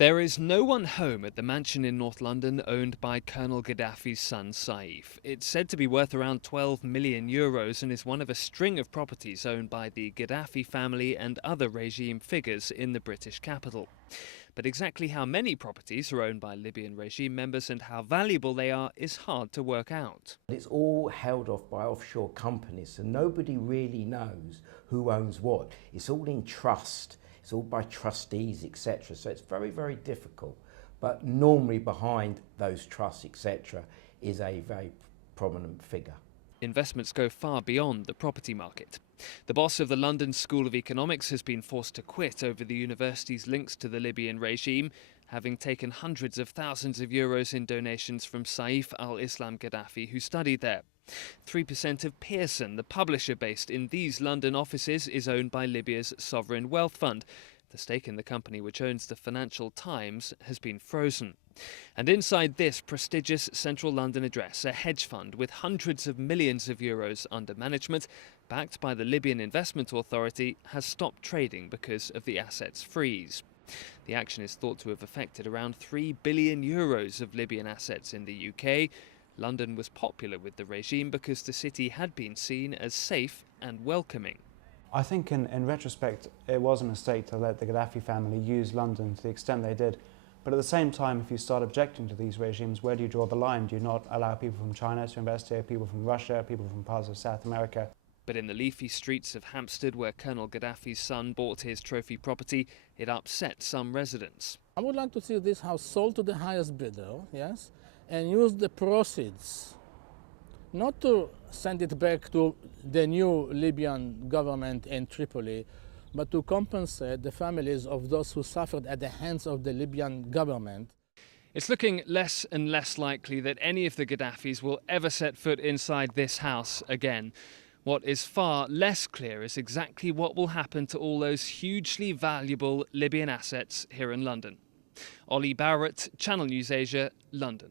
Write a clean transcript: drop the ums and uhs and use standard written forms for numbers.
There is no one home at the mansion in North London owned by Colonel Gaddafi's son Saif. It's said to be worth around €12 million and is one of a string of properties owned by the Gaddafi family and other regime figures in the British capital. But exactly how many properties are owned by Libyan regime members and how valuable they are is hard to work out. It's all held off by offshore companies, so nobody really knows who owns what. It's all in trust. It's all by trustees, etc. So it's very, very difficult. But normally behind those trusts, etc., is a very prominent figure. Investments go far beyond the property market. The boss of the London School of Economics has been forced to quit over the university's links to the Libyan regime, having taken hundreds of thousands of euros in donations from Saif al-Islam Gaddafi, who studied there. 3% of Pearson, the publisher based in these London offices, is owned by Libya's sovereign wealth fund. The stake in the company, which owns the Financial Times, has been frozen. And inside this prestigious central London address, a hedge fund with hundreds of millions of euros under management, backed by the Libyan Investment Authority, has stopped trading because of the asset's freeze. The action is thought to have affected around €3 billion of Libyan assets in the UK. London was popular with the regime because the city had been seen as safe and welcoming. I think in retrospect it was a mistake to let the Gaddafi family use London to the extent they did. But at the same time, if you start objecting to these regimes, where do you draw the line? Do you not allow people from China to invest here, people from Russia, people from parts of South America? But in the leafy streets of Hampstead, where Colonel Gaddafi's son bought his trophy property, it upset some residents. I would like to see this house sold to the highest bidder, yes, and use the proceeds not to send it back to the new Libyan government in Tripoli, but to compensate the families of those who suffered at the hands of the Libyan government. It's looking less and less likely that any of the Gaddafis will ever set foot inside this house again. What is far less clear is exactly what will happen to all those hugely valuable Libyan assets here in London. Ollie Barratt, Channel News Asia, London.